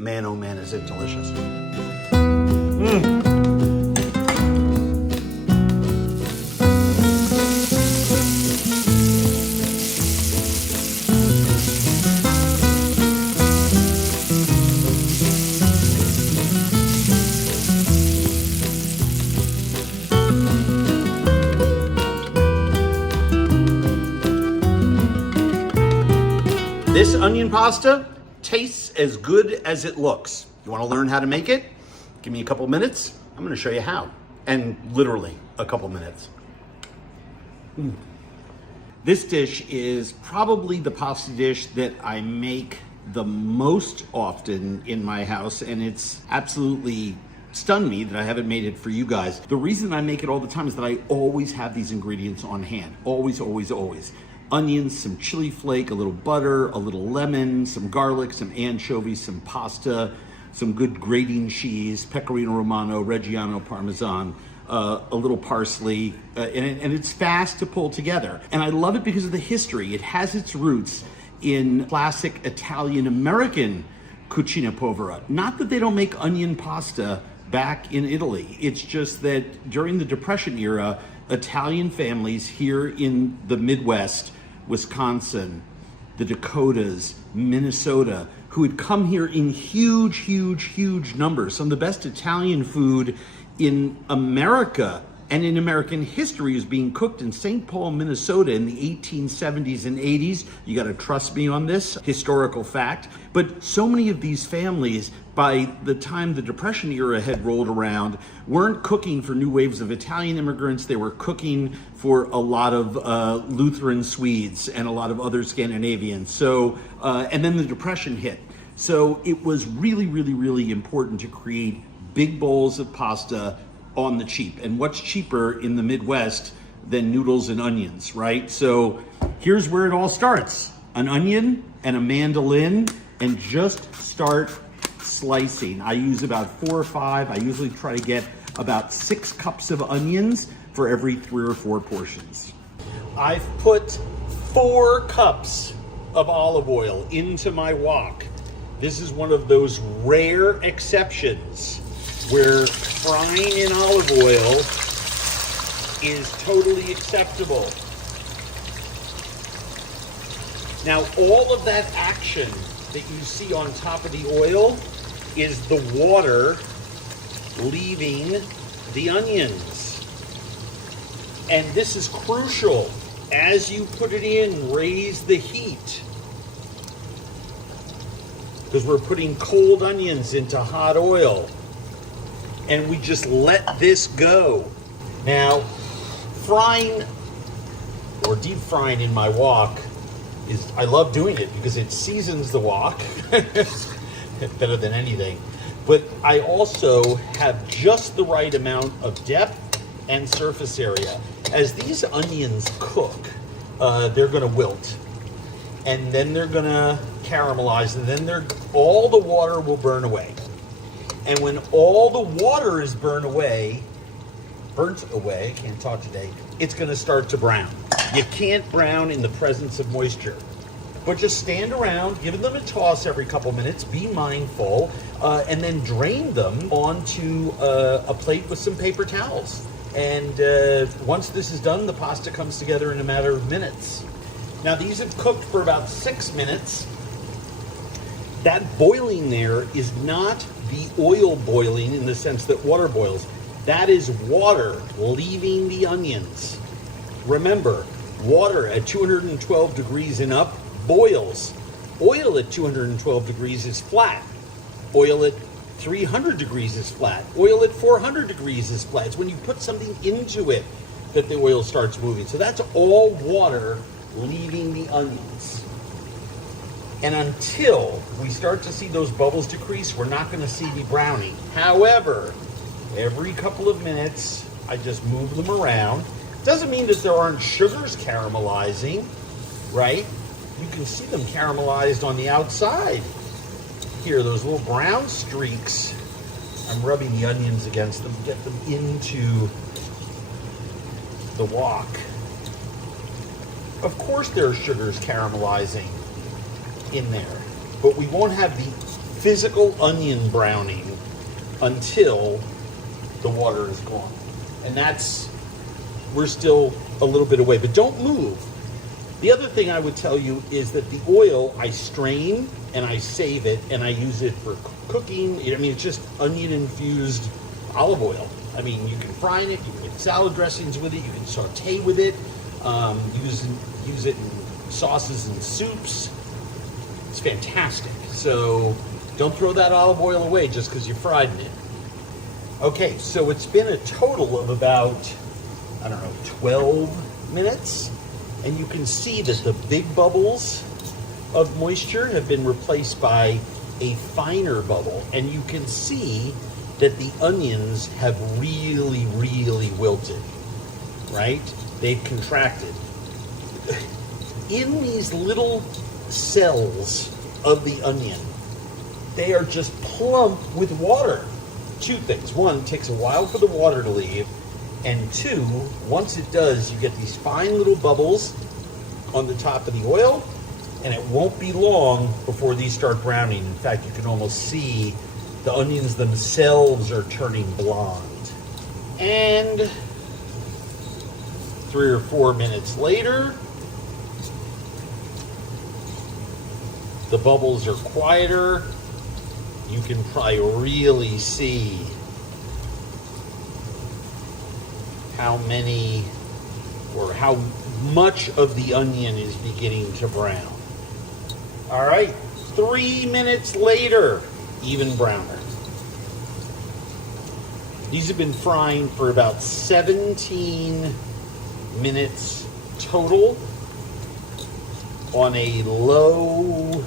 Man, oh man, is it delicious. This onion pasta tastes as good as it looks. You want to learn how to make it? Give me a couple minutes. I'm going to show you how. And literally a couple minutes. This dish is probably the pasta dish that I make the most often in my house, and it's absolutely stunned me that I haven't made it for you guys. The reason I make it all the time is that I always have these ingredients on hand. Always, always, always. Onions, some chili flake, a little butter, a little lemon, some garlic, some anchovies, some pasta, some good grating cheese, pecorino romano, reggiano parmesan, a little parsley, and it's fast to pull together. And I love it because of the history. It has its roots in classic Italian-American cucina povera. Not that they don't make onion pasta back in Italy. It's just that during the Depression era, Italian families here in the Midwest, Wisconsin, the Dakotas, Minnesota, who had come here in huge, huge, huge numbers. Some of the best Italian food in America and in American history is being cooked in St. Paul, Minnesota in the 1870s and 80s. You gotta trust me on this, historical fact. But so many of these families, by the time the Depression era had rolled around, weren't cooking for new waves of Italian immigrants. They were cooking for a lot of Lutheran Swedes and a lot of other Scandinavians. So, and then the Depression hit. So it was really, really, really important to create big bowls of pasta on the cheap. And what's cheaper in the Midwest than noodles and onions, right? So here's where it all starts. An onion and a mandolin, and just start slicing. I use about 4 or 5. I usually try to get about 6 cups of onions for every 3 or 4 portions. I've put 4 cups of olive oil into my wok. This is one of those rare exceptions where frying in olive oil is totally acceptable. Now, all of that action that you see on top of the oil is the water leaving the onions. And this is crucial. As you put it in, raise the heat, because we're putting cold onions into hot oil. And we just let this go. Now, frying or deep frying in my wok is, I love doing it because it seasons the wok better than anything. But I also have just the right amount of depth and surface area. As these onions cook, they're gonna wilt. And then they're gonna caramelize, and then all the water will burn away. And when all the water is burnt away, can't talk today, it's gonna start to brown. You can't brown in the presence of moisture. But just stand around, giving them a toss every couple minutes, be mindful, and then drain them onto a plate with some paper towels. And once this is done, the pasta comes together in a matter of minutes. Now these have cooked for about 6 minutes. That boiling there is not the oil boiling in the sense that water boils. That is water leaving the onions. Remember, water at 212 degrees and up boils. Oil at 212 degrees is flat. Oil at 300 degrees is flat. Oil at 400 degrees is flat. It's when you put something into it that the oil starts moving. So that's all water leaving the onions. And until we start to see those bubbles decrease, we're not going to see the browning. However, every couple of minutes, I just move them around. Doesn't mean that there aren't sugars caramelizing, right? You can see them caramelized on the outside. Here, those little brown streaks. I'm rubbing the onions against them, get them into the wok. Of course there are sugars caramelizing in there, but we won't have the physical onion browning until the water is gone. And we're still a little bit away, but don't move. The other thing I would tell you is that the oil I strain and I save it and I use it for cooking. I mean, it's just onion infused olive oil. I mean, you can fry it, you can make salad dressings with it, you can saute with it, use it in sauces and soups. It's fantastic. So don't throw that olive oil away just because you fried it. Okay, so it's been a total of about, 12 minutes. And you can see that the big bubbles of moisture have been replaced by a finer bubble. And you can see that the onions have really, really wilted, right? They've contracted. In these little cells of the onion, they are just plump with water. Two things. One, it takes a while for the water to leave. And two, once it does, you get these fine little bubbles on the top of the oil, and it won't be long before these start browning. In fact, you can almost see the onions themselves are turning blonde. And 3 or 4 minutes later, the bubbles are quieter. You can probably really see how many or how much of the onion is beginning to brown. All right, 3 minutes later, even browner. These have been frying for about 17 minutes total on a low,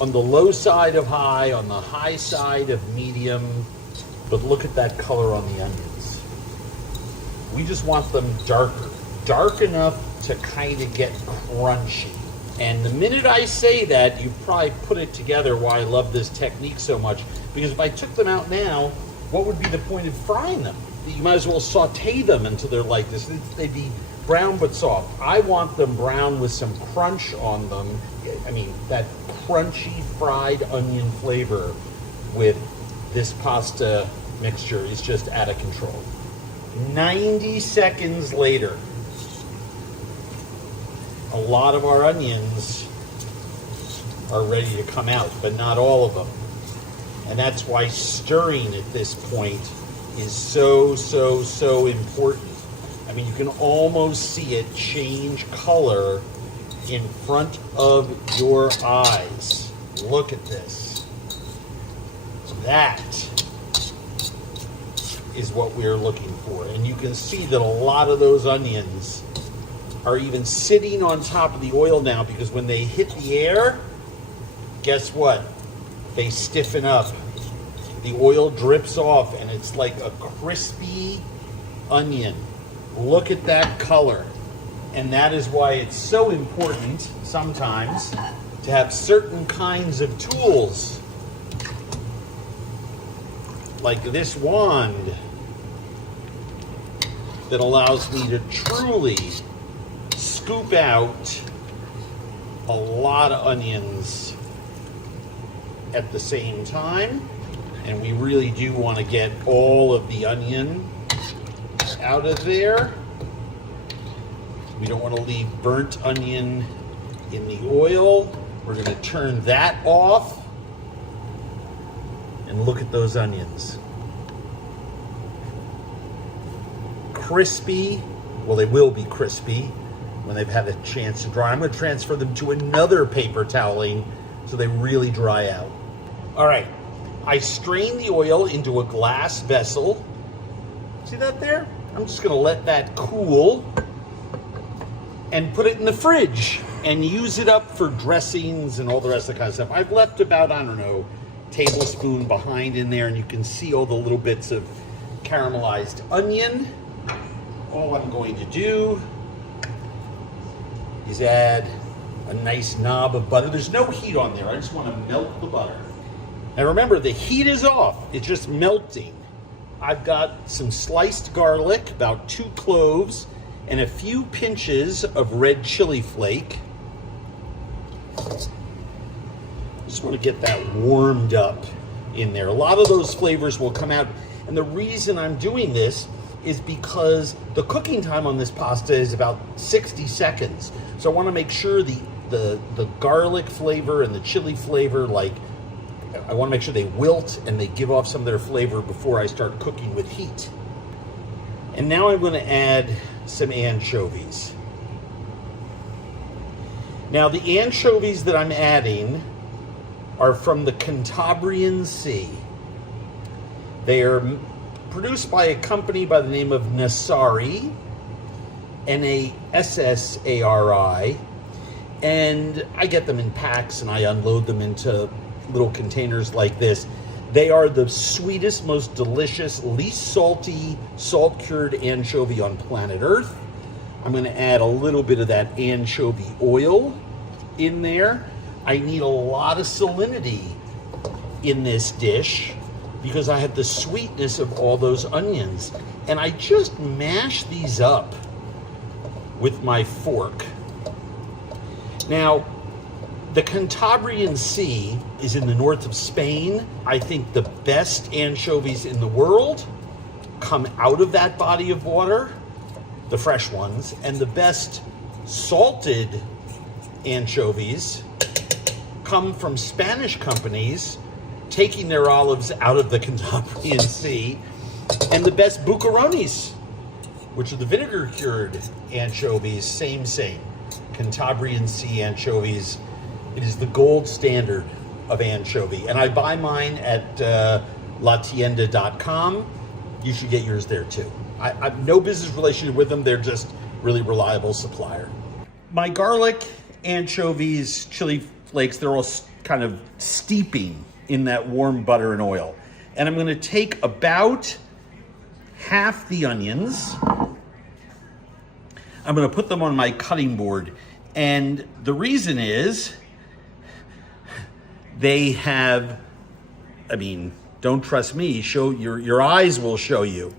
on the low side of high, on the high side of medium, but look at that color on the onions. We just want them dark enough to kind of get crunchy. And the minute I say that, you probably put it together why I love this technique so much, because if I took them out now, what would be the point of frying them? You might as well saute them until they're like this. They'd be brown but soft. I want them brown with some crunch on them. I mean, that crunchy fried onion flavor with this pasta mixture is just out of control. 90 seconds later, a lot of our onions are ready to come out, but not all of them. And that's why stirring at this point is so important. I mean, you can almost see it change color in front of your eyes. Look at this. That is what we're looking for. And you can see that a lot of those onions are even sitting on top of the oil now, because when they hit the air, guess what? They stiffen up. The oil drips off and it's like a crispy onion. Look at that color. And that is why it's so important sometimes to have certain kinds of tools, like this wand, that allows me to truly scoop out a lot of onions at the same time. And we really do want to get all of the onion out of there. We don't want to leave burnt onion in the oil. We're going to turn that off. And look at those onions. Crispy. Well, they will be crispy when they've had a chance to dry. I'm going to transfer them to another paper toweling so they really dry out. All right. I strain the oil into a glass vessel. See that there? I'm just going to let that cool and put it in the fridge and use it up for dressings and all the rest of the kind of stuff. I've left about, tablespoon behind in there, and you can see all the little bits of caramelized onion. All I'm going to do is add a nice knob of butter. There's no heat on there. I just want to melt the butter. Now remember, the heat is off. It's just melting. I've got some sliced garlic, about 2 cloves, and a few pinches of red chili flake. Just want to get that warmed up in there. A lot of those flavors will come out. And the reason I'm doing this is because the cooking time on this pasta is about 60 seconds. So I want to make sure the garlic flavor and the chili flavor, like, I want to make sure they wilt and they give off some of their flavor before I start cooking with heat. And now I'm going to add some anchovies. Now the anchovies that I'm adding are from the Cantabrian Sea. They are produced by a company by the name of Nassari, Nassari, and I get them in packs and I unload them into little containers like this. They are the sweetest, most delicious, least salty, salt-cured anchovy on planet Earth. I'm going to add a little bit of that anchovy oil in there. I need a lot of salinity in this dish because I have the sweetness of all those onions. And I just mash these up with my fork. Now, the Cantabrian Sea is in the north of Spain. I think the best anchovies in the world come out of that body of water, the fresh ones, and the best salted anchovies come from Spanish companies taking their olives out of the Cantabrian Sea, and the best bucaronis, which are the vinegar-cured anchovies, same. Cantabrian Sea anchovies. It is the gold standard of anchovy, and I buy mine at latienda.com. You should get yours there too. I have no business relationship with them. They're just really reliable supplier. My garlic, anchovies, chili flakes, they're all kind of steeping in that warm butter and oil. And I'm going to take about half the onions. I'm going to put them on my cutting board. And the reason is they have, I mean, don't trust me, show your eyes will show you.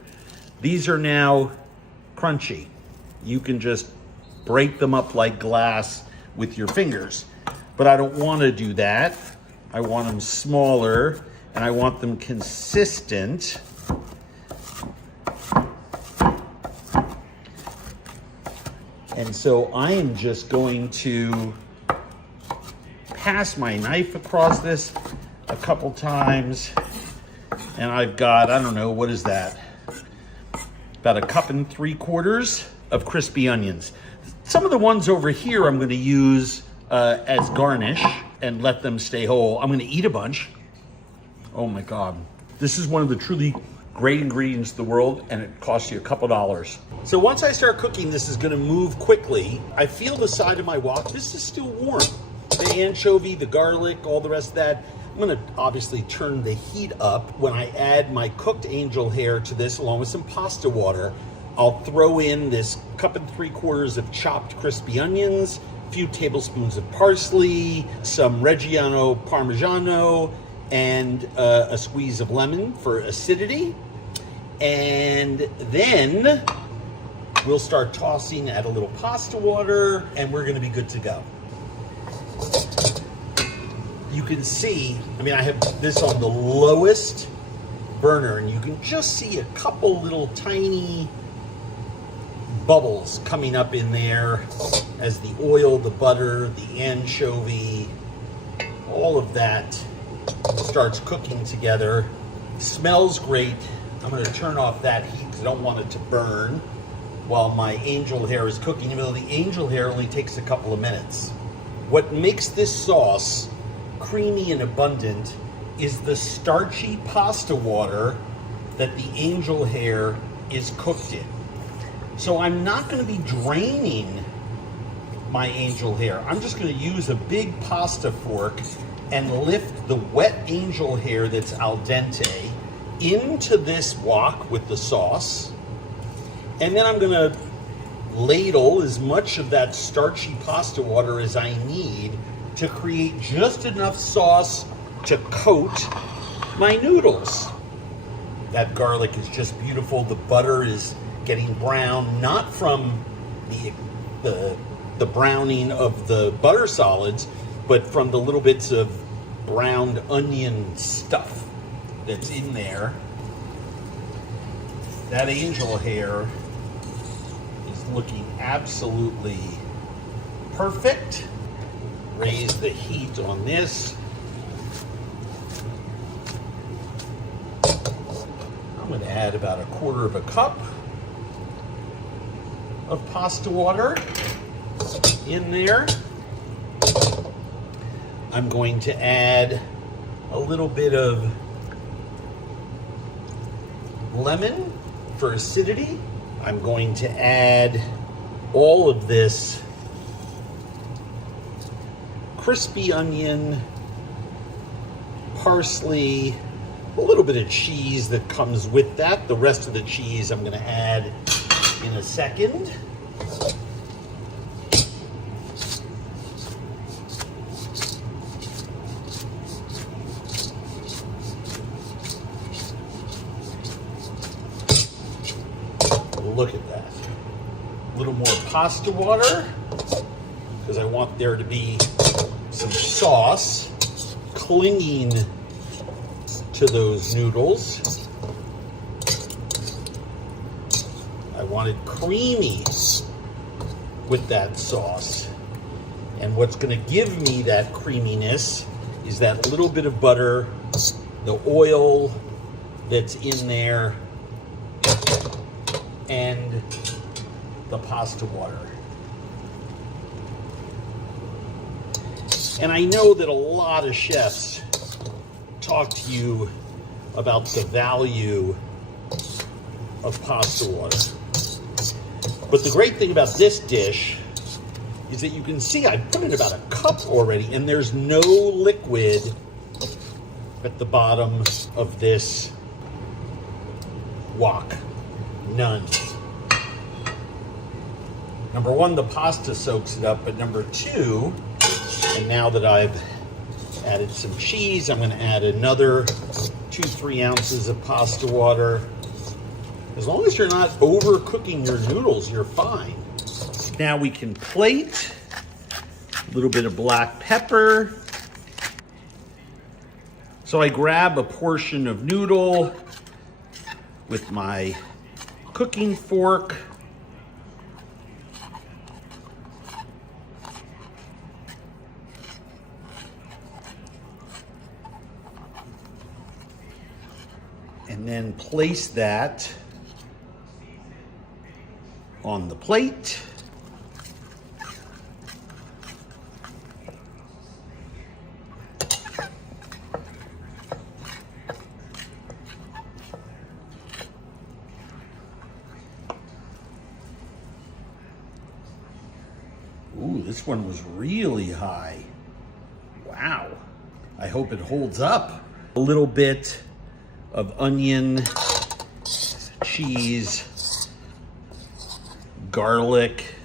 These are now crunchy. You can just break them up like glass with your fingers. But I don't want to do that. I want them smaller and I want them consistent. And so I am just going to pass my knife across this a couple times. And I've got, I don't know, what is that? About 1 3/4 cups of crispy onions. Some of the ones over here I'm going to use as garnish and let them stay whole. I'm going to eat a bunch. Oh my God. This is one of the truly great ingredients in the world, and it costs you a couple dollars. So once I start cooking, this is going to move quickly. I feel the side of my wok. This is still warm. The anchovy, the garlic, all the rest of that. I'm going to obviously turn the heat up when I add my cooked angel hair to this along with some pasta water. I'll throw in this 1 3/4 cups of chopped crispy onions, a few tablespoons of parsley, some Reggiano Parmigiano, and a squeeze of lemon for acidity. And then we'll start tossing, add a little pasta water, and we're gonna be good to go. You can see, I mean, I have this on the lowest burner, and you can just see a couple little tiny bubbles coming up in there as the oil, the butter, the anchovy, all of that starts cooking together. Smells great. I'm going to turn off that heat because I don't want it to burn while my angel hair is cooking, even though the angel hair only takes a couple of minutes. What makes this sauce creamy and abundant is the starchy pasta water that the angel hair is cooked in. So I'm not going to be draining my angel hair. I'm just going to use a big pasta fork and lift the wet angel hair that's al dente into this wok with the sauce. And then I'm gonna ladle as much of that starchy pasta water as I need to create just enough sauce to coat my noodles. That garlic is just beautiful. The butter is getting brown, not from the browning of the butter solids, but from the little bits of browned onion stuff that's in there. That angel hair is looking absolutely perfect. Raise the heat on this. I'm going to add about 1/4 cup of pasta water in there. I'm going to add a little bit of lemon for acidity. I'm going to add all of this crispy onion, parsley, a little bit of cheese that comes with that. The rest of the cheese I'm going to add in a second. Look at that. A little more pasta water, because I want there to be some sauce clinging to those noodles. I want it creamy with that sauce. And what's going to give me that creaminess is that little bit of butter, the oil that's in there, and the pasta water. And I know that a lot of chefs talk to you about the value of pasta water. But the great thing about this dish is that you can see I put in about 1 cup already, and there's no liquid at the bottom of this wok. None. Number one, the pasta soaks it up, but number two, and now that I've added some cheese, I'm going to add another 2-3 ounces of pasta water. As long as you're not overcooking your noodles, you're fine. Now we can plate. A little bit of black pepper. So I grab a portion of noodle with my cooking fork. And then place that on the plate. Ooh, this one was really high. Wow. I hope it holds up. A little bit of onion, cheese, garlic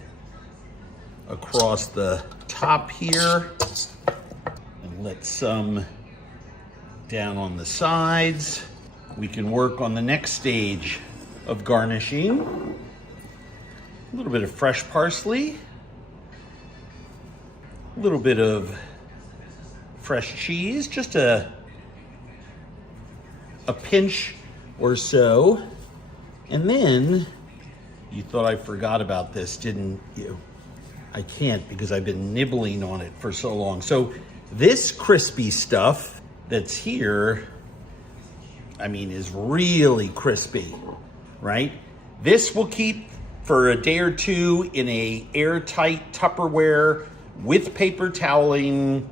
across the top here, and let some down on the sides. We can work on the next stage of garnishing. A little bit of fresh parsley, a little bit of fresh cheese, just a pinch or so. And then, you thought I forgot about this, didn't you? I can't, because I've been nibbling on it for so long. So this crispy stuff that's here, I mean, is really crispy, right? This will keep for a day or two in a airtight Tupperware with paper toweling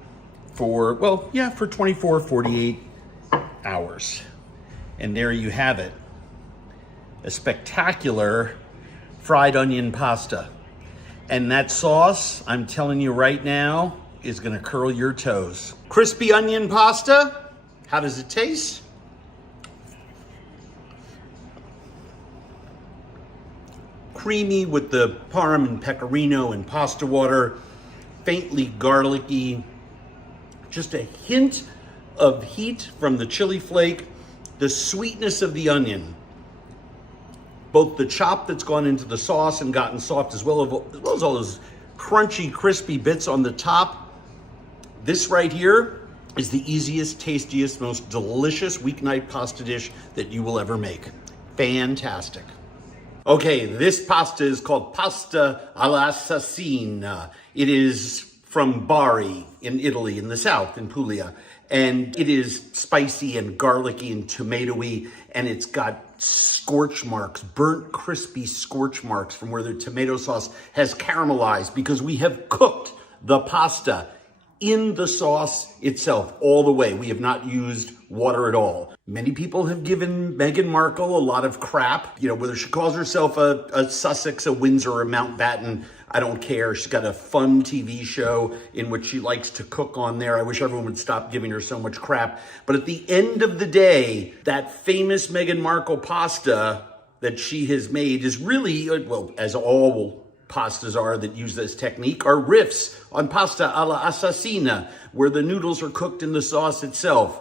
for, well, yeah, for 24, 48 hours. And there you have it. A spectacular fried onion pasta. And that sauce, I'm telling you right now, is gonna curl your toes. Crispy onion pasta, how does it taste? Creamy with the parm and pecorino and pasta water, faintly garlicky, just a hint of heat from the chili flake, the sweetness of the onion, both the chop that's gone into the sauce and gotten soft, as well as all those crunchy, crispy bits on the top. This right here is the easiest, tastiest, most delicious weeknight pasta dish that you will ever make. Fantastic. Okay, this pasta is called pasta all'assassina. It is from Bari in Italy, in the south, in Puglia. And it is spicy and garlicky and tomatoey, and it's got scorch marks, burnt, crispy scorch marks from where the tomato sauce has caramelized because we have cooked the pasta in the sauce itself all the way. We have not used water at all. Many people have given Meghan Markle a lot of crap, whether she calls herself a Sussex, a Windsor, or a Mountbatten. I don't care. She's got a fun TV show in which she likes to cook on there. I wish everyone would stop giving her so much crap. But at the end of the day, that famous Meghan Markle pasta that she has made is really, well, as all pastas are that use this technique, are riffs on pasta alla assassina, where the noodles are cooked in the sauce itself.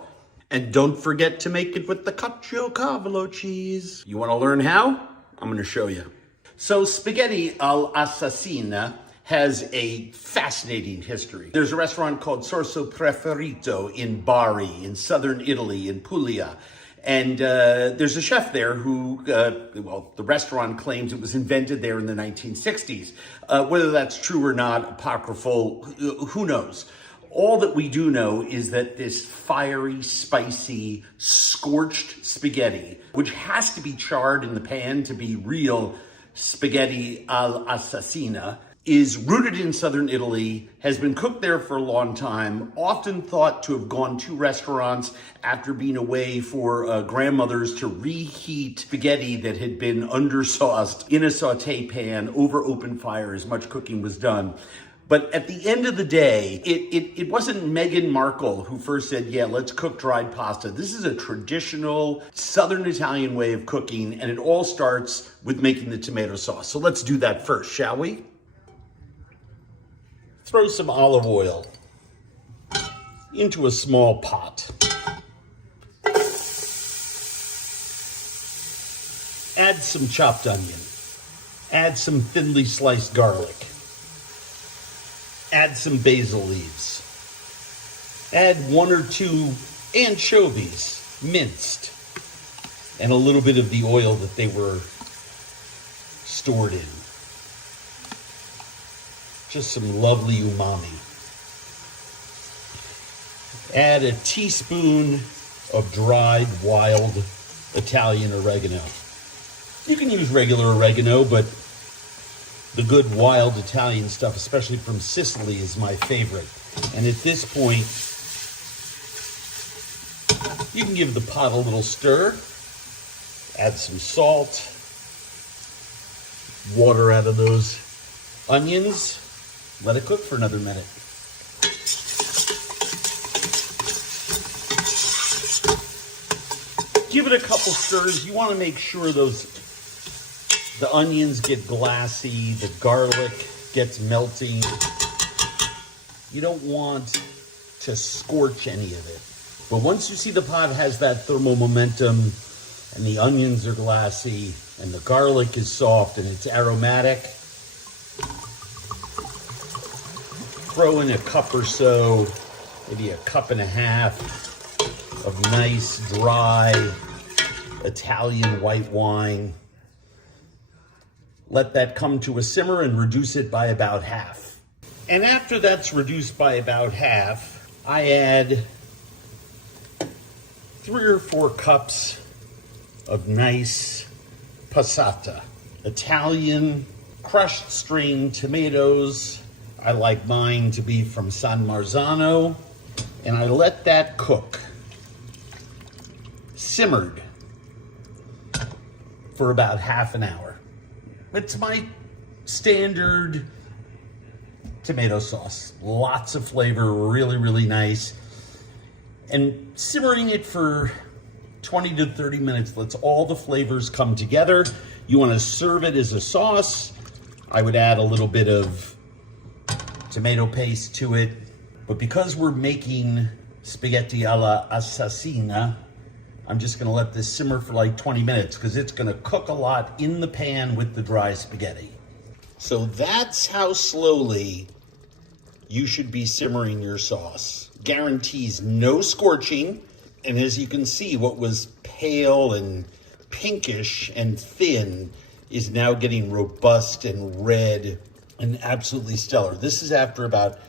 And don't forget to make it with the caciocavallo cheese. You want to learn how? I'm going to show you. So spaghetti all'assassina has a fascinating history. There's a restaurant called Sorso Preferito in Bari, in southern Italy, in Puglia. And there's a chef there who, the restaurant claims it was invented there in the 1960s. Whether that's true or not, apocryphal, who knows? All that we do know is that this fiery, spicy, scorched spaghetti, which has to be charred in the pan to be real spaghetti all'assassina, is rooted in southern Italy, has been cooked there for a long time, often thought to have gone to restaurants after being away for grandmothers to reheat spaghetti that had been undersauced in a saute pan over open fire as much cooking was done. But at the end of the day, it wasn't Meghan Markle who first said, yeah, let's cook dried pasta. This is a traditional Southern Italian way of cooking, and it all starts with making the tomato sauce. So let's do that first, shall we? Throw some olive oil into a small pot. Add some chopped onion. Add some thinly sliced garlic. Add some basil leaves. Add 1 or 2 anchovies, minced, and a little bit of the oil that they were stored in. Just some lovely umami. Add a teaspoon of dried wild Italian oregano. You can use regular oregano, but the good wild Italian stuff, especially from Sicily, is my favorite. And at this point, you can give the pot a little stir, add some salt, water out of those onions, let it cook for another minute. Give it a couple stirs. You want to make sure the onions get glassy, the garlic gets melting. You don't want to scorch any of it. But once you see the pot has that thermal momentum and the onions are glassy and the garlic is soft and it's aromatic, throw in a cup or so, maybe a cup and a half of nice, dry Italian white wine. Let that come to a simmer and reduce it by about half. And after that's reduced by about half, I add 3 or 4 cups of nice passata. Italian crushed strained tomatoes. I like mine to be from San Marzano. And I let that cook, simmered, for about half an hour. It's my standard tomato sauce. Lots of flavor, really, really nice. And simmering it for 20 to 30 minutes lets all the flavors come together. You want to serve it as a sauce. I would add a little bit of tomato paste to it. But because we're making spaghetti alla assassina, I'm just going to let this simmer for like 20 minutes because it's going to cook a lot in the pan with the dry spaghetti. So that's how slowly you should be simmering your sauce. guarantees no scorching. And as you can see, what was pale and pinkish and thin is now getting robust and red and absolutely stellar. This is after about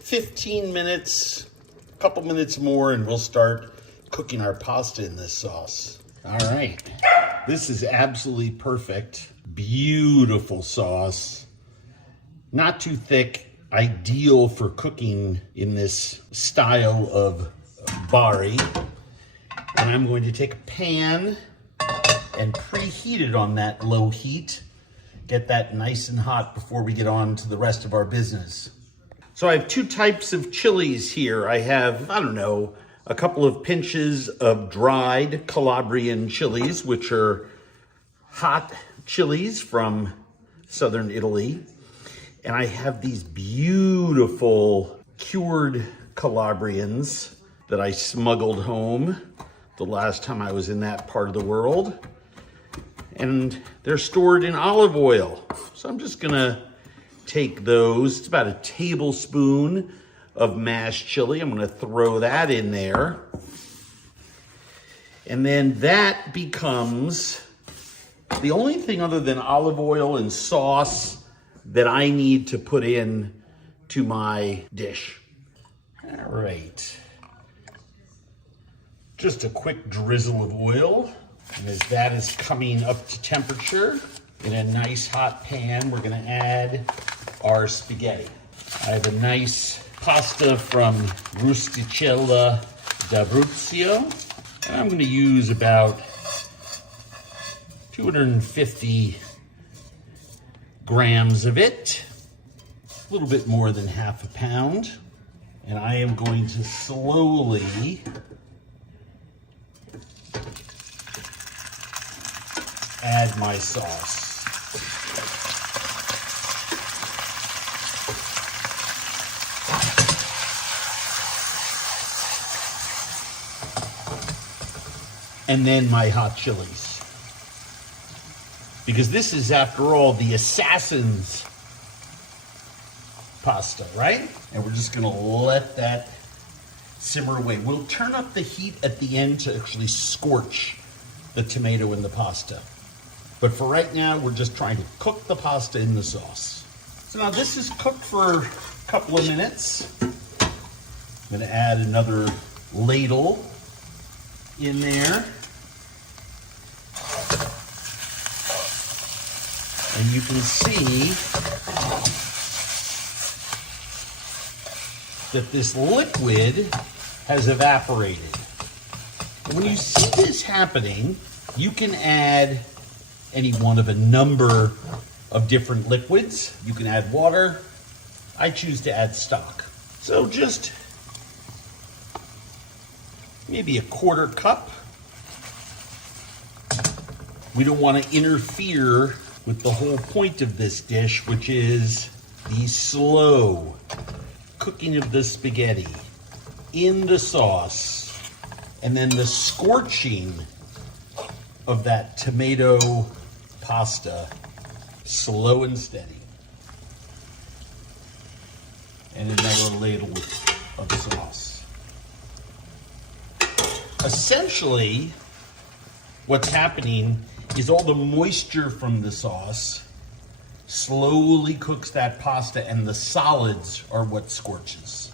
15 minutes, a couple minutes more, and we'll start cooking our pasta in this sauce. All right, this is absolutely perfect. Beautiful sauce. Not too thick, ideal for cooking in this style of bari. And I'm going to take a pan and preheat it on that low heat. Get that nice and hot before we get on to the rest of our business. So I have two types of chilies here. I have, I don't know, a couple of pinches of dried Calabrian chilies, which are hot chilies from southern Italy. And I have these beautiful cured Calabrians that I smuggled home the last time I was in that part of the world. And they're stored in olive oil. So I'm just gonna take those. It's about a tablespoon of mashed chili. I'm gonna throw that in there. And then that becomes the only thing other than olive oil and sauce that I need to put in to my dish. All right. Just a quick drizzle of oil. And as that is coming up to temperature in a nice hot pan, we're gonna add our spaghetti. I have a nice pasta from Rusticella d'Abruzzo. And I'm gonna use about 250 grams of it, a little bit more than half a pound. And I am going to slowly add my sauce. And then my hot chilies. Because this is, after all, the assassin's pasta, right? And we're just gonna let that simmer away. We'll turn up the heat at the end to actually scorch the tomato in the pasta. But for right now, we're just trying to cook the pasta in the sauce. So now this is cooked for a couple of minutes. I'm gonna add another ladle in there. And you can see that this liquid has evaporated. And when you see this happening, you can add any one of a number of different liquids. You can add water. I choose to add stock. So just maybe a quarter cup. We don't want to interfere with the whole point of this dish, which is the slow cooking of the spaghetti in the sauce, and then the scorching of that tomato pasta, slow and steady. And another ladle of sauce. Essentially, what's happening is all the moisture from the sauce slowly cooks that pasta, and the solids are what scorches.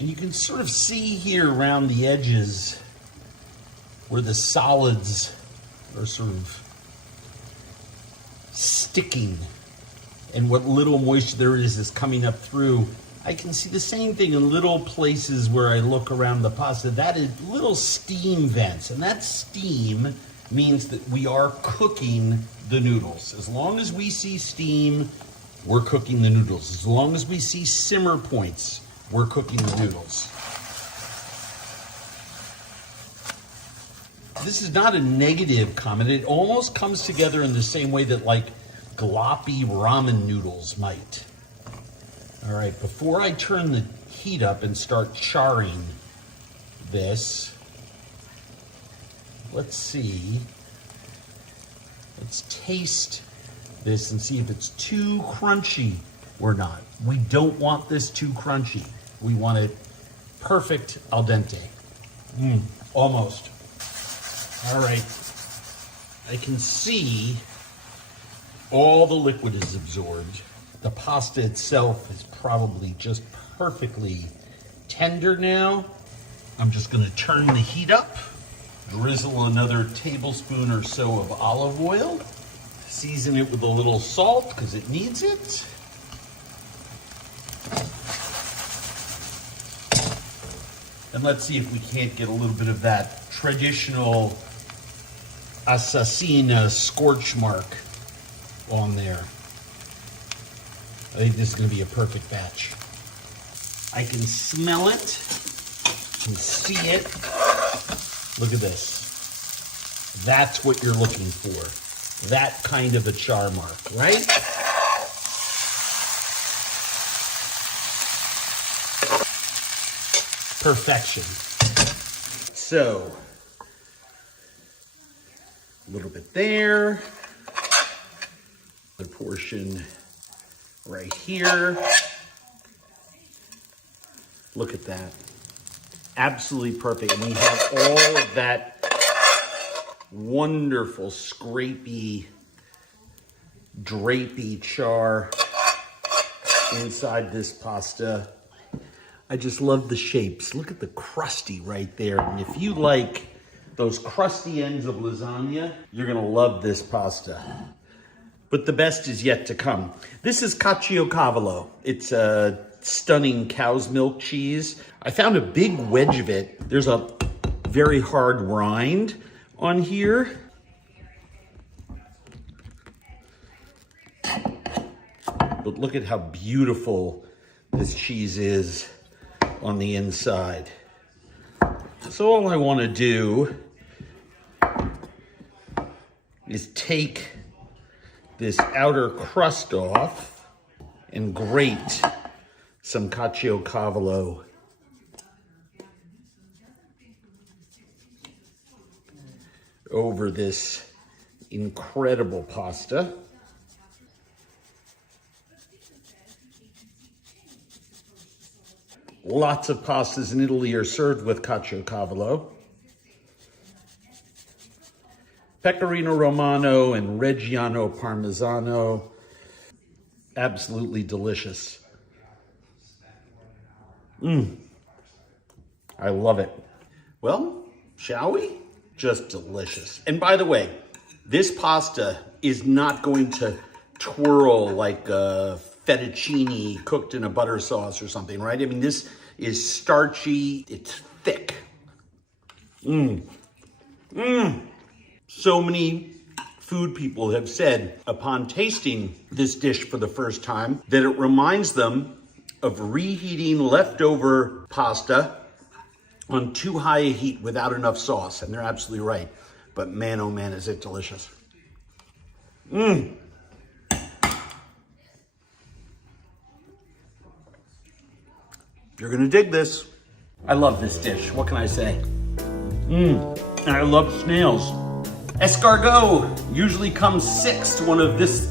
And you can sort of see here around the edges where the solids are sort of sticking, and what little moisture there is coming up through. I can see the same thing in little places where I look around the pasta. That is little steam vents, and that steam means that we are cooking the noodles. As long as we see steam, we're cooking the noodles. As long as we see simmer points, we're cooking the noodles. This is not a negative comment. It almost comes together in the same way that like gloppy ramen noodles might. All right, before I turn the heat up and start charring this, let's see. Let's taste this and see if it's too crunchy or not. We don't want this too crunchy. We want it perfect al dente. Almost. All right. I can see all the liquid is absorbed. The pasta itself is probably just perfectly tender now. I'm just going to turn the heat up, drizzle another tablespoon or so of olive oil, season it with a little salt because it needs it. And let's see if we can't get a little bit of that traditional assassina scorch mark on there. I think this is going to be a perfect batch. I can smell it, can see it. Look at this. That's what you're looking for. That kind of a char mark, right? Perfection. So, a little bit there. Another portion right here. Look at that. Absolutely perfect. And we have all of that wonderful, scrapey, drapey char inside this pasta. I just love the shapes. Look at the crusty right there. And if you like those crusty ends of lasagna, you're gonna love this pasta. But the best is yet to come. This is caciocavallo. It's a stunning cow's milk cheese. I found a big wedge of it. There's a very hard rind on here. But look at how beautiful this cheese is on the inside. So all I want to do is take this outer crust off and grate some caciocavallo over this incredible pasta. Lots of pastas in Italy are served with caciocavallo. Pecorino Romano and Reggiano Parmigiano. Absolutely delicious. I love it. Well, shall we? Just delicious. And by the way, this pasta is not going to twirl like a fettuccine cooked in a butter sauce or something, right? I mean, this is starchy, it's thick. So many food people have said upon tasting this dish for the first time that it reminds them of reheating leftover pasta on too high a heat without enough sauce, and they're absolutely right. But man, oh man, is it delicious. You're gonna dig this. I love this dish, what can I say? And I love snails. Escargot usually comes 6 to one of these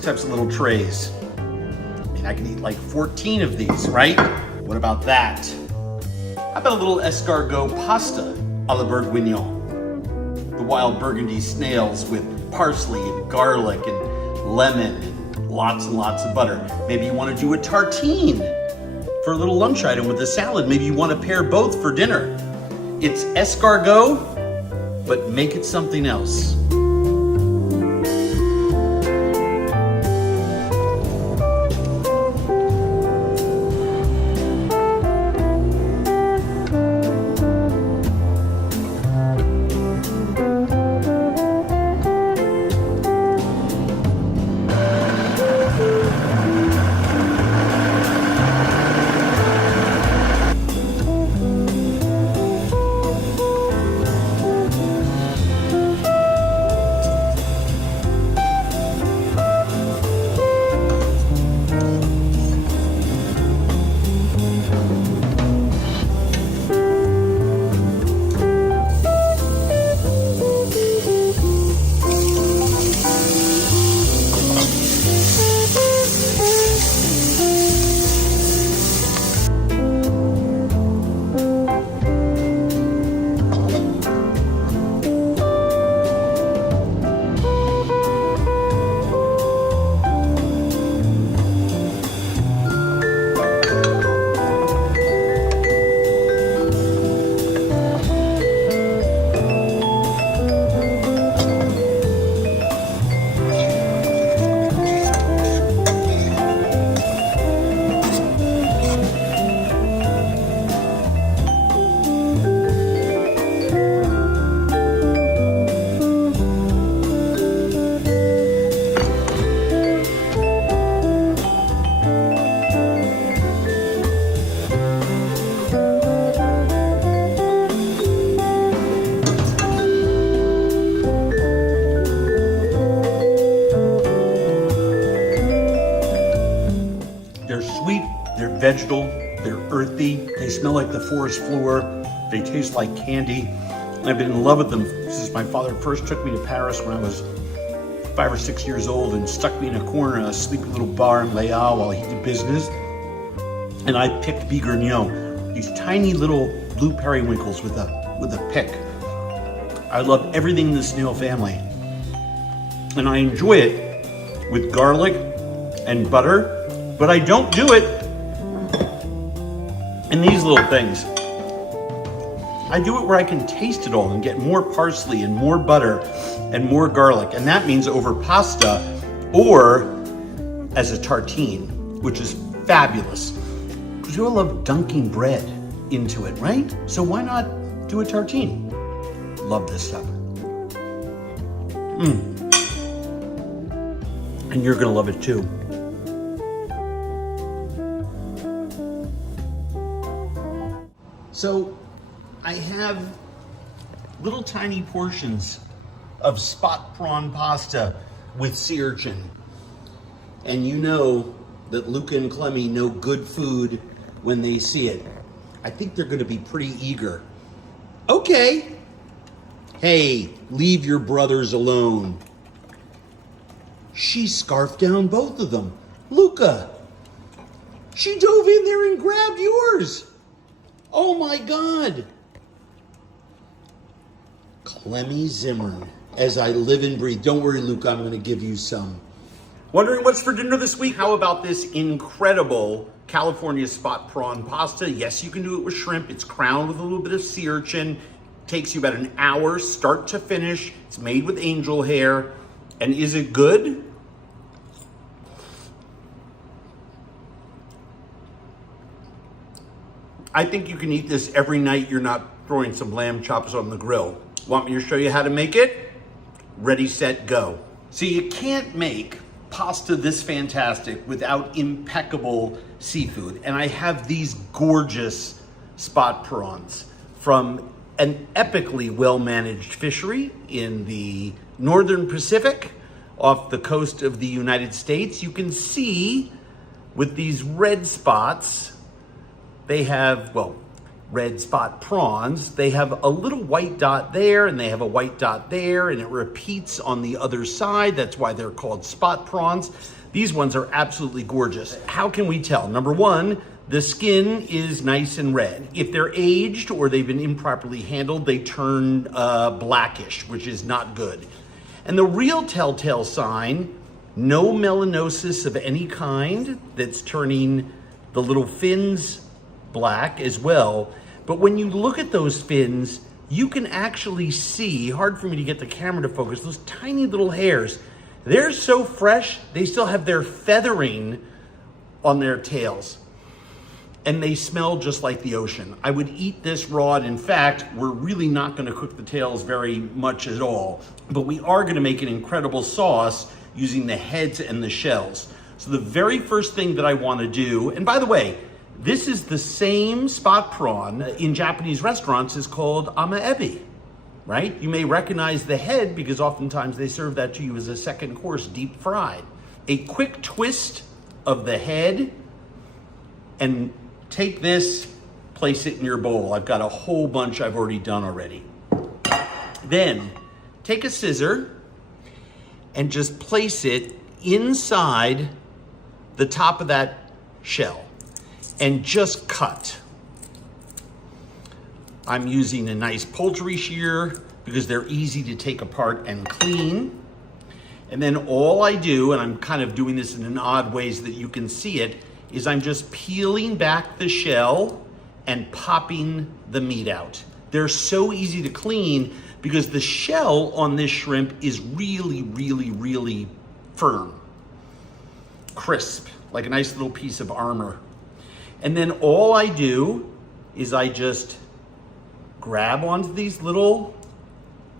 types of little trays. I mean, I can eat like 14 of these, right? What about that? How about a little escargot pasta a la bourguignon? The wild burgundy snails with parsley and garlic and lemon and lots of butter. Maybe you want to do a tartine for a little lunch item with a salad. Maybe you want to pair both for dinner. It's escargot, but make it something else. vegetal, they're earthy, they smell like the forest floor, they taste like candy. I've been in love with them since my father first took me to Paris when I was 5 or 6 years old and stuck me in a corner in a sleepy little bar in Les Halles while he did business. And I picked Bigourniaux, these tiny little blue periwinkles with a pick. I love everything in the snail family. And I enjoy it with garlic and butter, but I don't do it in these little things. I do it where I can taste it all and get more parsley and more butter and more garlic. And that means over pasta or as a tartine, which is fabulous. Because you all love dunking bread into it, right? So why not do a tartine? Love this stuff. And you're gonna love it too. So I have little tiny portions of spot prawn pasta with sea urchin. And you know that Luca and Clemmy know good food when they see it. I think they're gonna be pretty eager. Okay. Hey, leave your brothers alone. She scarfed down both of them. Luca, she dove in there and grabbed yours. Oh my God. Clemmy Zimmern, as I live and breathe. Don't worry, Luca, I'm gonna give you some. Wondering what's for dinner this week? How about this incredible California spot prawn pasta? Yes, you can do it with shrimp. It's crowned with a little bit of sea urchin. Takes you about an hour, start to finish. It's made with angel hair. And is it good? I think you can eat this every night you're not throwing some lamb chops on the grill. Want me to show you how to make it? Ready, set, go. So you can't make pasta this fantastic without impeccable seafood. And I have these gorgeous spot prawns from an epically well-managed fishery in the Northern Pacific off the coast of the United States. You can see with these red spots, they have, well, red spot prawns. They have a little white dot there and they have a white dot there and it repeats on the other side. That's why they're called spot prawns. These ones are absolutely gorgeous. How can we tell? Number one, the skin is nice and red. If they're aged or they've been improperly handled, they turn blackish, which is not good. And the real telltale sign, no melanosis of any kind that's turning the little fins black as well. But when you look at those fins, you can actually see, hard for me to get the camera to focus, those tiny little hairs. They're so fresh, they still have their feathering on their tails. And they smell just like the ocean. I would eat this raw, and in fact, we're really not gonna cook the tails very much at all, but we are gonna make an incredible sauce using the heads and the shells. So the very first thing that I wanna do, and by the way, this is the same spot prawn in Japanese restaurants is called amaebi, right? You may recognize the head because oftentimes they serve that to you as a second course, deep fried. A quick twist of the head and take this, place it in your bowl. I've got a whole bunch I've already done already. Then take a scissor and just place it inside the top of that shell. And just cut. I'm using a nice poultry shear because they're easy to take apart and clean. And then all I do, and I'm kind of doing this in an odd way so that you can see it, is I'm just peeling back the shell and popping the meat out. They're so easy to clean because the shell on this shrimp is really, really, really firm, crisp, like a nice little piece of armor. And then all I do is I just grab onto these little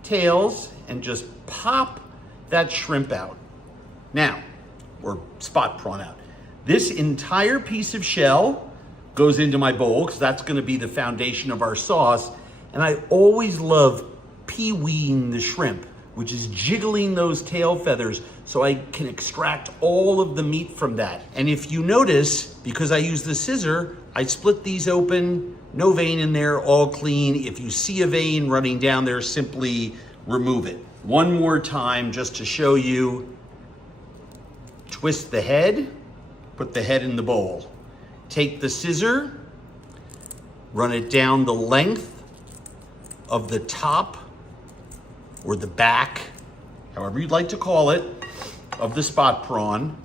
tails and just pop that shrimp out. Now, or spot prawn out. This entire piece of shell goes into my bowl because that's gonna be the foundation of our sauce. And I always love pee-weeing the shrimp which is jiggling those tail feathers so I can extract all of the meat from that. And if you notice, because I use the scissor, I split these open, no vein in there, all clean. If you see a vein running down there, simply remove it. One more time just to show you. Twist the head, put the head in the bowl. Take the scissor, run it down the length of the top or the back, however you'd like to call it, of the spot prawn.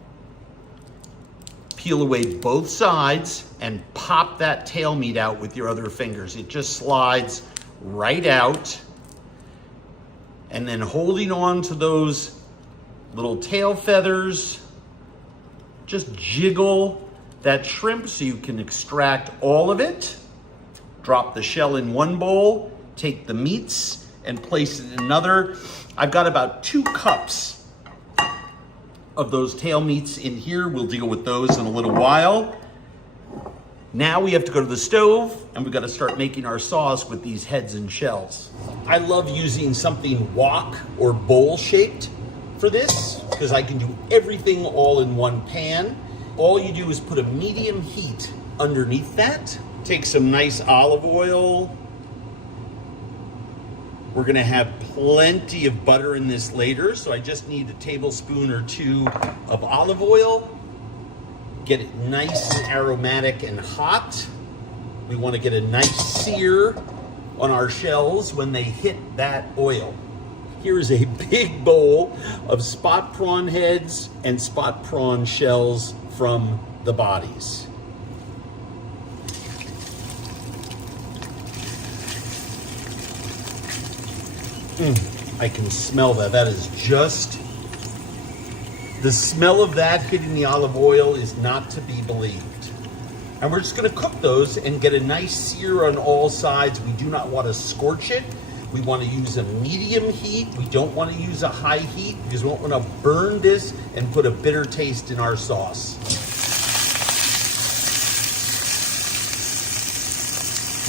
Peel away both sides and pop that tail meat out with your other fingers. It just slides right out. And then holding on to those little tail feathers, just jiggle that shrimp so you can extract all of it. Drop the shell in one bowl, take the meats and place it in another. I've got about 2 cups of those tail meats in here. We'll deal with those in a little while. Now we have to go to the stove and we've got to start making our sauce with these heads and shells. I love using something wok or bowl shaped for this because I can do everything all in one pan. All you do is put a medium heat underneath that. Take some nice olive oil. We're gonna have plenty of butter in this later, so I just need a tablespoon or 2 of olive oil. Get it nice and aromatic and hot. We wanna get a nice sear on our shells when they hit that oil. Here is a big bowl of spot prawn heads and spot prawn shells from the bodies. I can smell that. That is just, the smell of that hitting the olive oil is not to be believed. And we're just gonna cook those and get a nice sear on all sides. We do not want to scorch it. We want to use a medium heat. We don't want to use a high heat because we don't want to burn this and put a bitter taste in our sauce.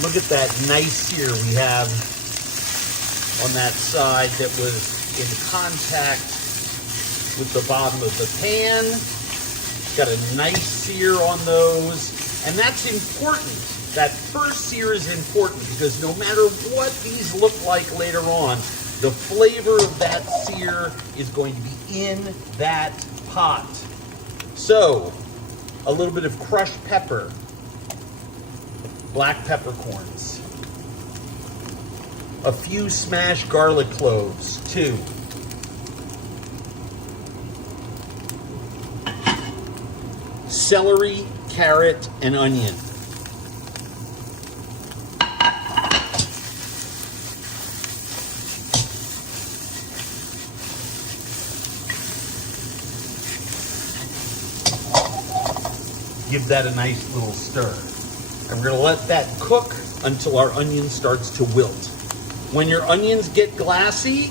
Look at that nice sear we have on that side that was in contact with the bottom of the pan. Got a nice sear on those. And that's important. That first sear is important because no matter what these look like later on, the flavor of that sear is going to be in that pot. So, a little bit of crushed pepper, black peppercorns, a few smashed garlic cloves, 2. Celery, carrot, and onion. Give that a nice little stir. And we're gonna let that cook until our onion starts to wilt. When your onions get glassy,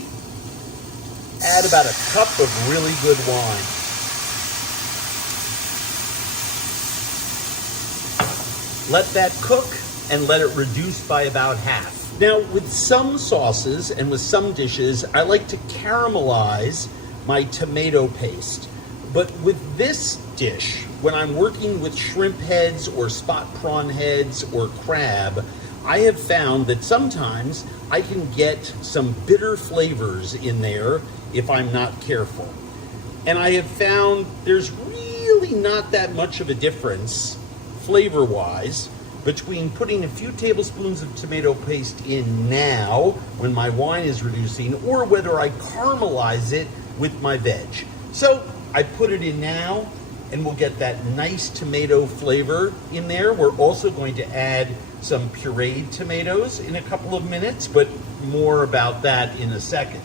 add about a cup of really good wine. Let that cook and let it reduce by about half. Now, with some sauces and with some dishes, I like to caramelize my tomato paste. But with this dish, when I'm working with shrimp heads or spot prawn heads or crab, I have found that sometimes I can get some bitter flavors in there if I'm not careful. And I have found there's really not that much of a difference flavor-wise between putting a few tablespoons of tomato paste in now when my wine is reducing or whether I caramelize it with my veg. So I put it in now and we'll get that nice tomato flavor in there. We're also going to add some pureed tomatoes in a couple of minutes, but more about that in a second.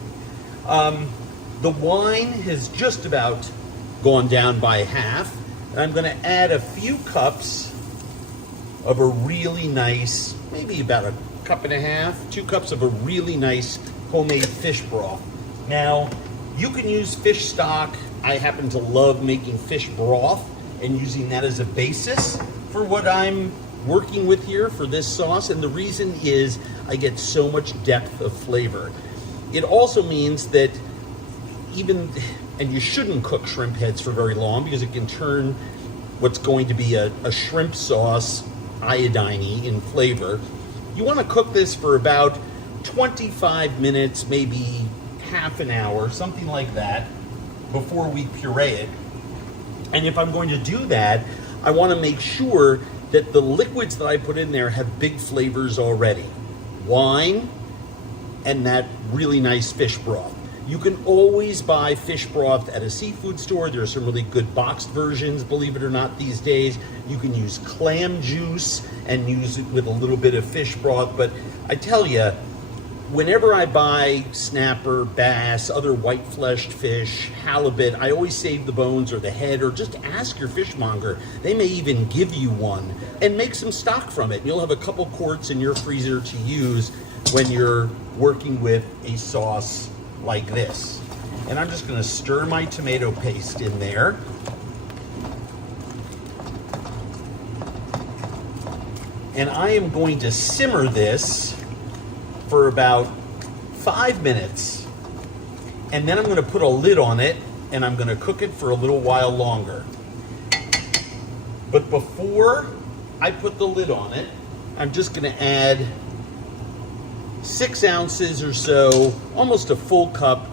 The wine has just about gone down by half, and I'm going to add a few cups of a really nice, maybe about a cup and a half, 2 cups of a really nice homemade fish broth. Now, you can use fish stock. I happen to love making fish broth and using that as a basis for what I'm working with here for this sauce, and the reason is I get so much depth of flavor. It also means that and you shouldn't cook shrimp heads for very long because it can turn what's going to be a shrimp sauce iodine-y in flavor. You want to cook this for about 25 minutes, maybe half an hour, something like that, before we puree it. And if I'm going to do that, I want to make sure that the liquids that I put in there have big flavors already. Wine and that really nice fish broth. You can always buy fish broth at a seafood store. There are some really good boxed versions, believe it or not, these days. You can use clam juice and use it with a little bit of fish broth. But I tell you, whenever I buy snapper, bass, other white-fleshed fish, halibut, I always save the bones or the head, or just ask your fishmonger. They may even give you one, and make some stock from it. You'll have a couple quarts in your freezer to use when you're working with a sauce like this. And I'm just gonna stir my tomato paste in there. And I am going to simmer this for about 5 minutes. And then I'm gonna put a lid on it and I'm gonna cook it for a little while longer. But before I put the lid on it, I'm just gonna add 6 ounces or so, almost a full cup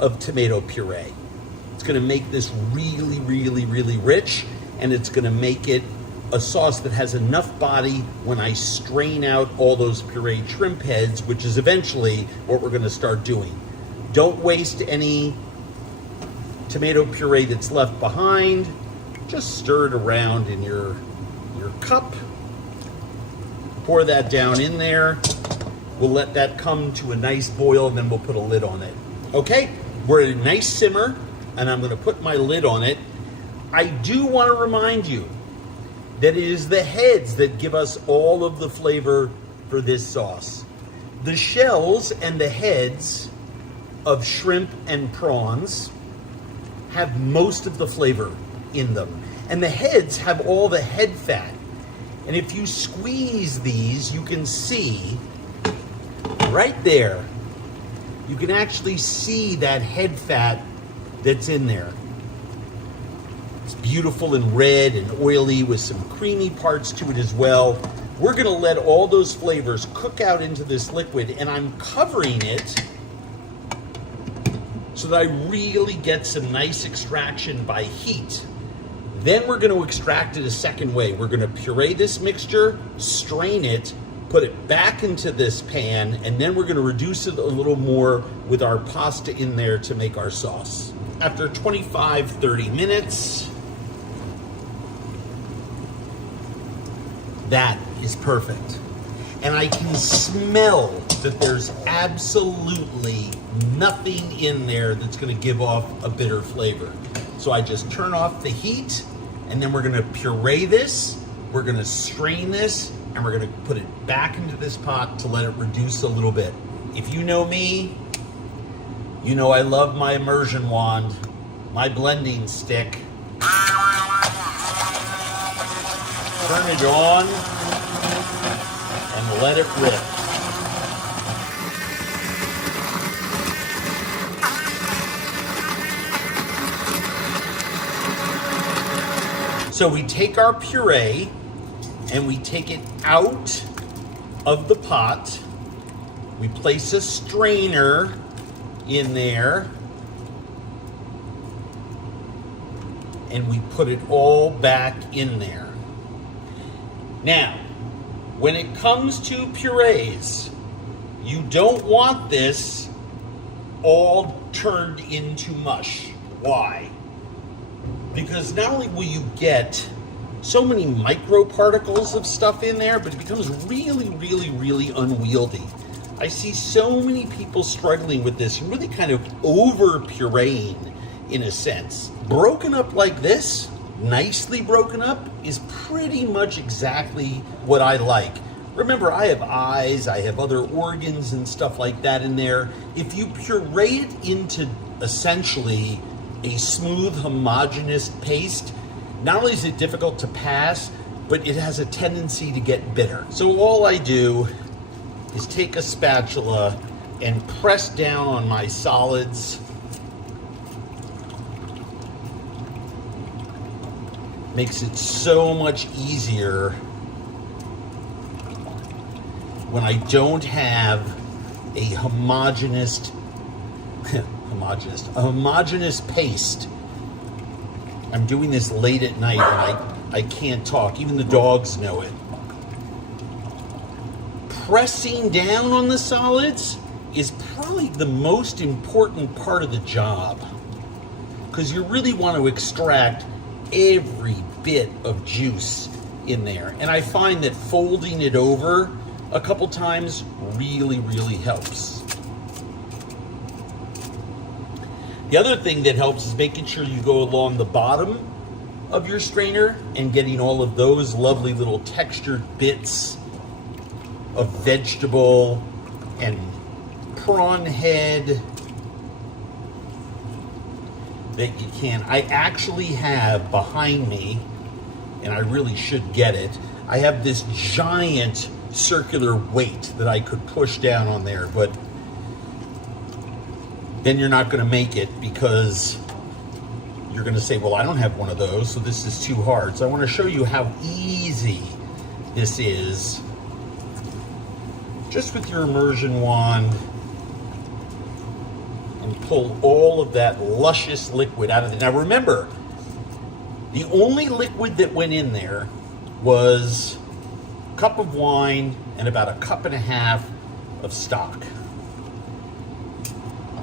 of tomato puree. It's gonna make this really, really, really rich, and it's gonna make it a sauce that has enough body when I strain out all those pureed shrimp heads, which is eventually what we're gonna start doing. Don't waste any tomato puree that's left behind. Just stir it around in your cup. Pour that down in there. We'll let that come to a nice boil and then we'll put a lid on it. Okay, we're at a nice simmer and I'm gonna put my lid on it. I do wanna remind you that it is the heads that give us all of the flavor for this sauce. The shells and the heads of shrimp and prawns have most of the flavor in them. And the heads have all the head fat. And if you squeeze these, you can see right there, you can actually see that head fat that's in there. It's beautiful and red and oily with some creamy parts to it as well. We're gonna let all those flavors cook out into this liquid, and I'm covering it so that I really get some nice extraction by heat. Then we're gonna extract it a second way. We're gonna puree this mixture, strain it, put it back into this pan, and then we're gonna reduce it a little more with our pasta in there to make our sauce. After 25, 30 minutes, that is perfect. And I can smell that there's absolutely nothing in there that's gonna give off a bitter flavor. So I just turn off the heat, and then we're gonna puree this, we're gonna strain this, and we're gonna put it back into this pot to let it reduce a little bit. If you know me, you know I love my immersion wand, my blending stick. Turn it on and let it rip. So we take our puree and we take it out of the pot. We place a strainer in there and we put it all back in there. Now, when it comes to purees, you don't want this all turned into mush. Why? Because not only will you get so many microparticles of stuff in there, but it becomes really, really, really unwieldy. I see so many people struggling with this, really kind of over pureeing in a sense. Broken up like this, nicely broken up, is pretty much exactly what I like. Remember, I have eyes, I have other organs and stuff like that in there. If you puree it into essentially a smooth, homogeneous paste, not only is it difficult to pass, but it has a tendency to get bitter. So all I do is take a spatula and press down on my solids. Makes it so much easier when I don't have a homogeneous paste. I'm doing this late at night and I can't talk. Even the dogs know it. Pressing down on the solids is probably the most important part of the job, because you really want to extract every bit of juice in there. And I find that folding it over a couple times really, really helps. The other thing that helps is making sure you go along the bottom of your strainer and getting all of those lovely little textured bits of vegetable and prawn head that you can. I actually have behind me, and I really should get it, I have this giant circular weight that I could push down on there, but then you're not going to make it because you're going to say, well, I don't have one of those, so this is too hard. So I want to show you how easy this is, just with your immersion wand, and pull all of that luscious liquid out of it. Now remember, the only liquid that went in there was a cup of wine and about a cup and a half of stock.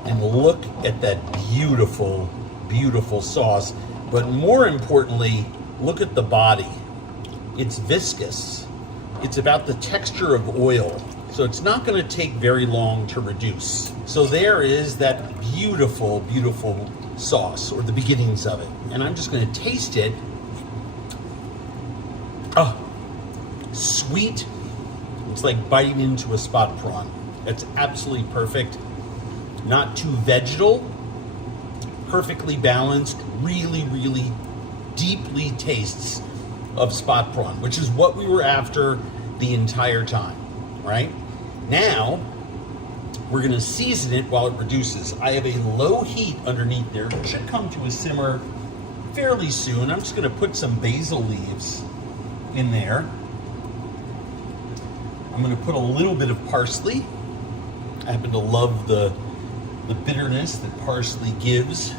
And look at that beautiful, beautiful sauce. But more importantly, look at the body. It's viscous. It's about the texture of oil. So it's not going to take very long to reduce. So there is that beautiful, beautiful sauce, or the beginnings of it. And I'm just going to taste it. Oh, sweet. It's like biting into a spot prawn. It's absolutely perfect. Not too vegetal. Perfectly balanced. Really, really deeply tastes of spot prawn, which is what we were after the entire time, right? Now, we're going to season it while it reduces. I have a low heat underneath there. It should come to a simmer fairly soon. I'm just going to put some basil leaves in there. I'm going to put a little bit of parsley. I happen to love the bitterness that parsley gives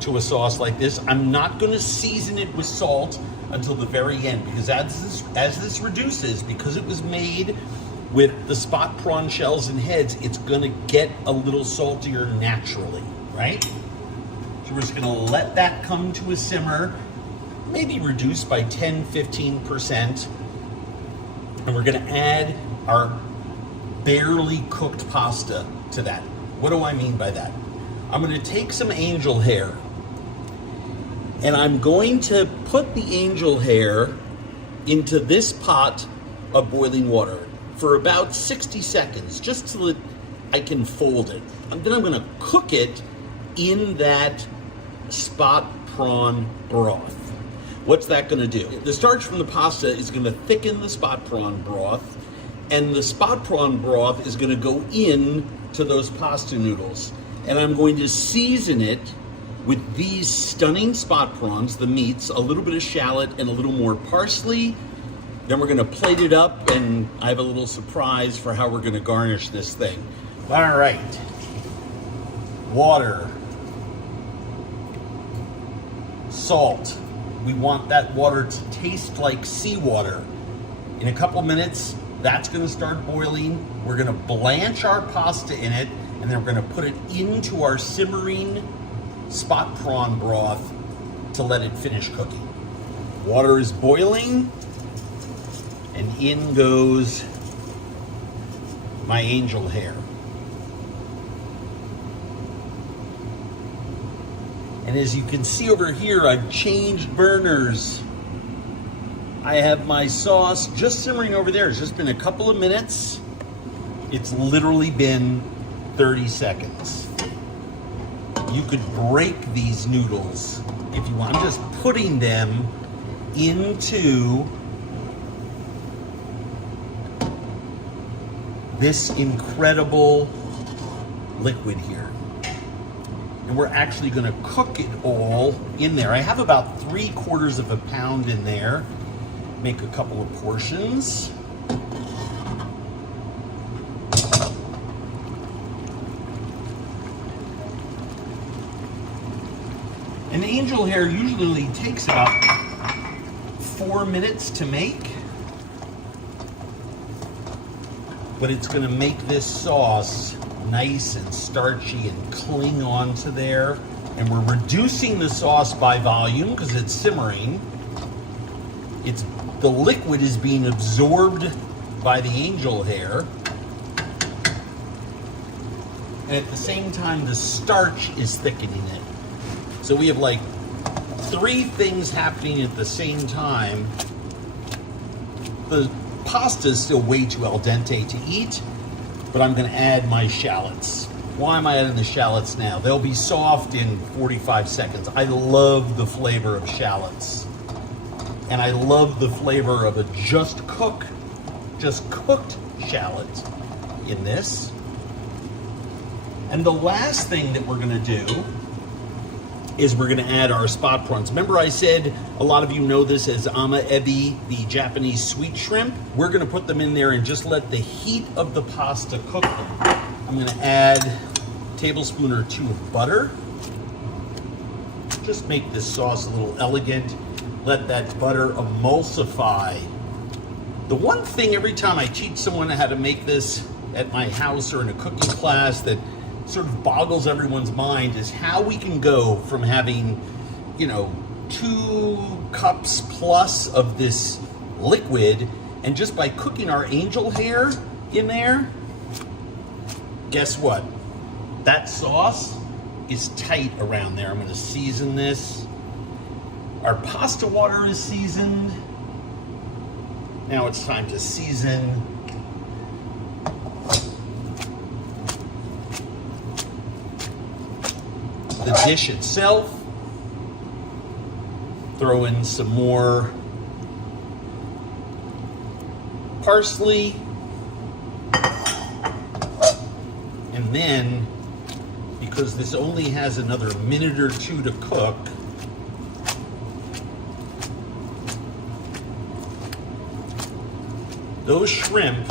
to a sauce like this. I'm not going to season it with salt until the very end, because as this reduces, because it was made with the spot prawn shells and heads, it's going to get a little saltier naturally, right? So we're just going to let that come to a simmer, maybe reduce by 10-15%, and we're going to add our barely cooked pasta to that. What do I mean by that? I'm going to take some angel hair, and I'm going to put the angel hair into this pot of boiling water for about 60 seconds, just so that I can fold it. And then I'm going to cook it in that spot prawn broth. What's that going to do? The starch from the pasta is going to thicken the spot prawn broth, and the spot prawn broth is going to go in to those pasta noodles. And I'm going to season it with these stunning spot prawns, the meats, a little bit of shallot and a little more parsley. Then we're going to plate it up, and I have a little surprise for how we're going to garnish this thing. All right. Water. Salt. We want that water to taste like seawater. In a couple minutes, that's going to start boiling. We're going to blanch our pasta in it, and then we're going to put it into our simmering spot prawn broth to let it finish cooking. Water is boiling, and in goes my angel hair. And as you can see over here, I've changed burners. I have my sauce just simmering over there. It's just been a couple of minutes. It's literally been 30 seconds. You could break these noodles if you want. I'm just putting them into this incredible liquid here. And we're actually gonna cook it all in there. I have about 3/4 of a pound in there. Make a couple of portions. An angel hair usually takes about 4 minutes to make, but it's gonna make this sauce nice and starchy and cling onto there. And we're reducing the sauce by volume because it's simmering. The liquid is being absorbed by the angel hair. And at the same time, the starch is thickening it. So we have like 3 things happening at the same time. The pasta is still way too al dente to eat, but I'm gonna add my shallots. Why am I adding the shallots now? They'll be soft in 45 seconds. I love the flavor of shallots. And I love the flavor of a just cooked shallot in this. And the last thing that we're gonna do is we're gonna add our spot prawns. Remember I said, a lot of you know this as ama-ebi, the Japanese sweet shrimp. We're gonna put them in there and just let the heat of the pasta cook them. I'm gonna add a tablespoon or 2 of butter. Just make this sauce a little elegant. Let that butter emulsify. The one thing every time I teach someone how to make this at my house or in a cooking class that sort of boggles everyone's mind is how we can go from having, 2 cups plus of this liquid, and just by cooking our angel hair in there, guess what? That sauce is tight around there. I'm gonna season this. Our pasta water is seasoned. Now it's time to season the dish itself. Throw in some more parsley. And then, because this only has another minute or 2 to cook, those shrimp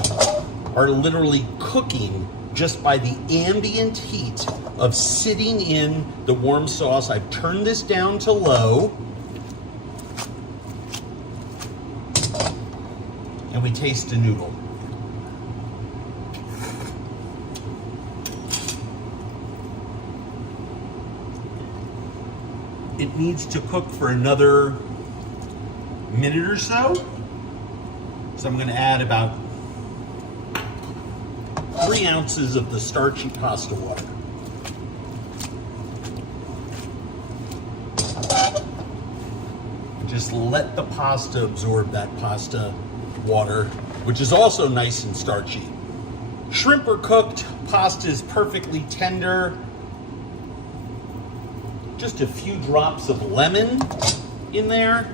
are literally cooking just by the ambient heat of sitting in the warm sauce. I've turned this down to low. And we taste the noodle. It needs to cook for another minute or so. So I'm gonna add about 3 ounces of the starchy pasta water. Just let the pasta absorb that pasta water, which is also nice and starchy. Shrimp are cooked, pasta is perfectly tender. Just a few drops of lemon in there.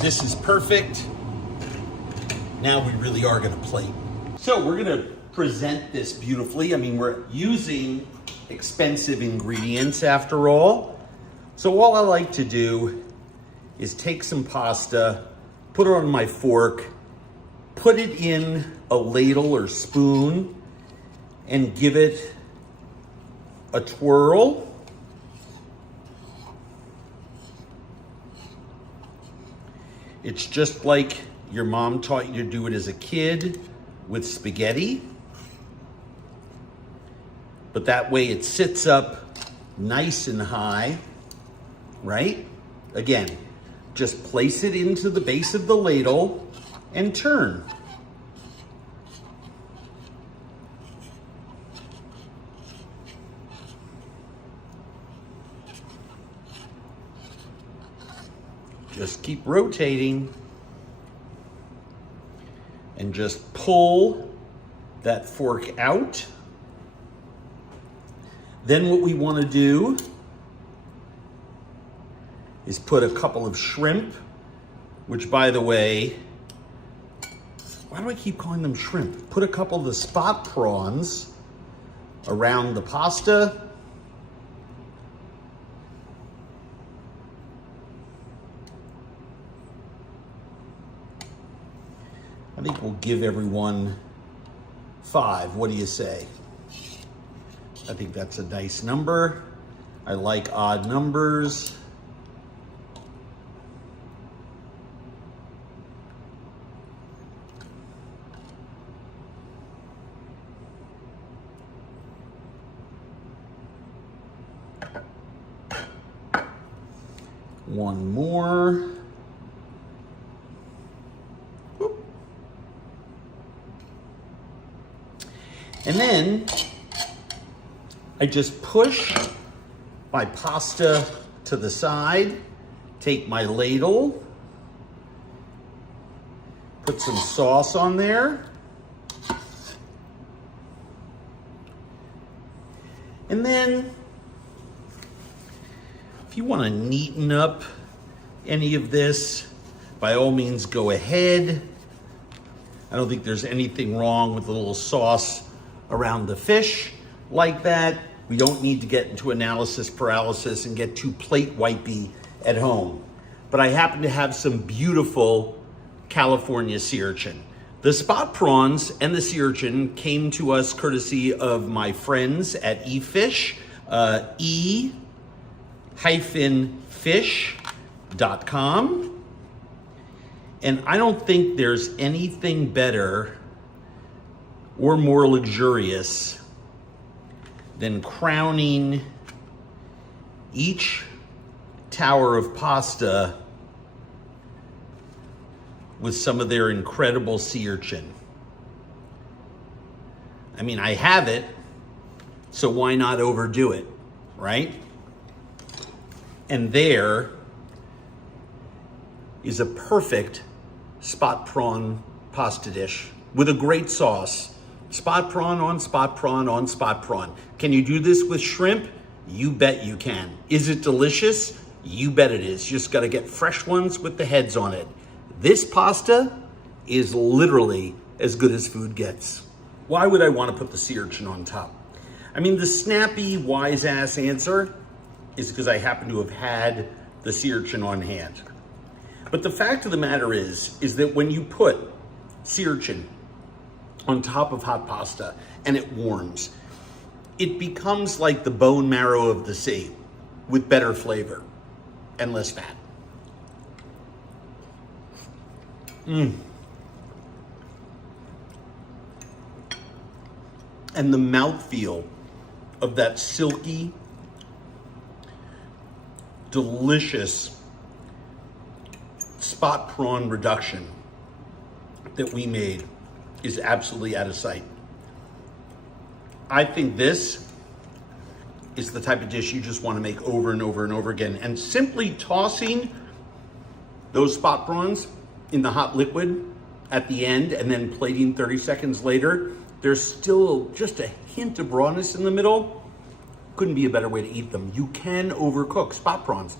This is perfect. Now we really are gonna plate. So we're gonna present this beautifully. I mean, we're using expensive ingredients after all. So all I like to do is take some pasta, put it on my fork, put it in a ladle or spoon, and give it a twirl. It's just like your mom taught you to do it as a kid with spaghetti. But that way it sits up nice and high, right? Again, just place it into the base of the ladle and turn. Just keep rotating and just pull that fork out. Then what we want to do is put a couple of shrimp, which, by the way, why do I keep calling them shrimp? Put a couple of the spot prawns around the pasta. I think we'll give everyone 5. What do you say? I think that's a nice number. I like odd numbers. One more. Whoop. And then I just push my pasta to the side, take my ladle, put some sauce on there, and then if you want to neaten up any of this, by all means go ahead. I don't think there's anything wrong with a little sauce around the fish like that. We don't need to get into analysis paralysis and get too plate wipey at home. But I happen to have some beautiful California sea urchin. The spot prawns and the sea urchin came to us courtesy of my friends at eFish, e-fish.com. And I don't think there's anything better or more luxurious than crowning each tower of pasta with some of their incredible sea urchin. I mean, I have it, so why not overdo it, right? And there is a perfect spot prawn pasta dish with a great sauce. Spot prawn on spot prawn on spot prawn. Can you do this with shrimp? You bet you can. Is it delicious? You bet it is. You just gotta get fresh ones with the heads on it. This pasta is literally as good as food gets. Why would I wanna put the sea urchin on top? I mean, the snappy, wise-ass answer is because I happen to have had the sea urchin on hand. But the fact of the matter is that when you put sea urchin on top of hot pasta and it warms, it becomes like the bone marrow of the sea with better flavor and less fat. And the mouthfeel of that silky, delicious spot prawn reduction that we made is absolutely out of sight. I think this is the type of dish you just want to make over and over and over again. And simply tossing those spot prawns in the hot liquid at the end and then plating 30 seconds later, there's still just a hint of rawness in the middle. Couldn't be a better way to eat them. You can overcook spot prawns.